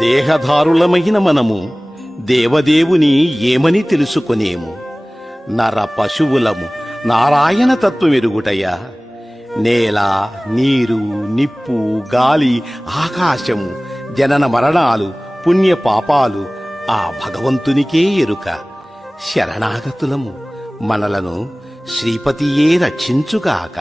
దేహధారులమైన మనము దేవదేవుని ఏమని తెలుసుకొనేము? నర పశువులము నారాయణ తత్వమెరుగుటయ్యా. నేల, నీరు, నిప్పు, గాలి, ఆకాశము, జనన మరణాలు, పుణ్య పాపాలు ఆ భగవంతునికే ఎరుక. శరణాగతులము, మనలను శ్రీపతియే రక్షించుగాక.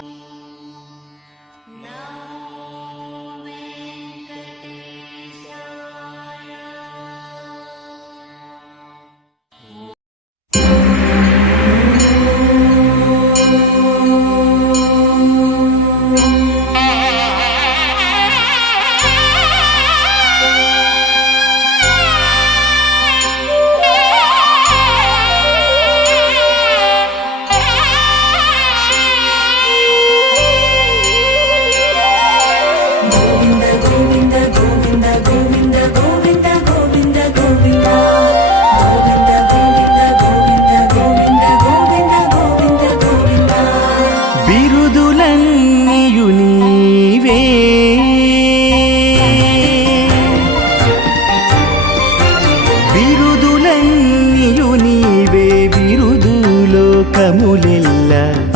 లోకములెల్ల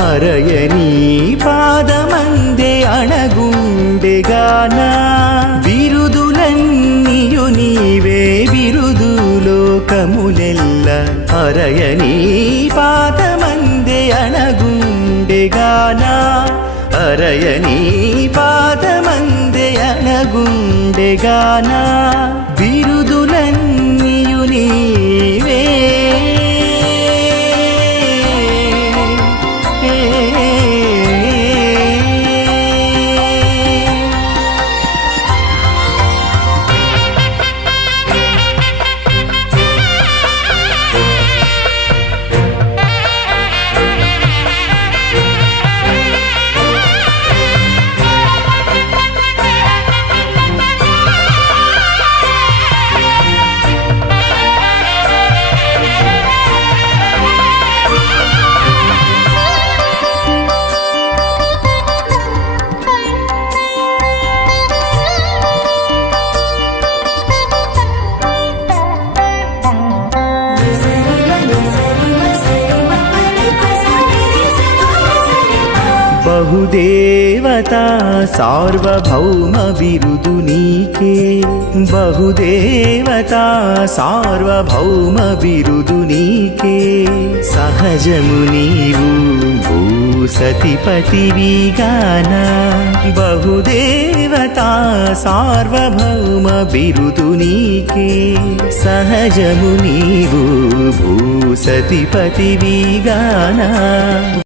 అరయని పాదమందే అణగుండెగాన బిరుదులన్నీయు నీవే బిరుదు లోకములెల్ల అరయని పాదమందే అణగుండెగాన అరయని పాదమందే అణగుండెగాన బిరుదులన్నీయు నీవే బహుదేవతా సార్వభౌమ బిరుదు నీకే బహుదేవతా సార్వభౌమ బిరుదు నీకే సహజము నీవు భూసతిపతివిగాన బహుదేవతా సార్వభౌమ బిరుదు నీకే సహజము నీవు భూసతిపతివిగాన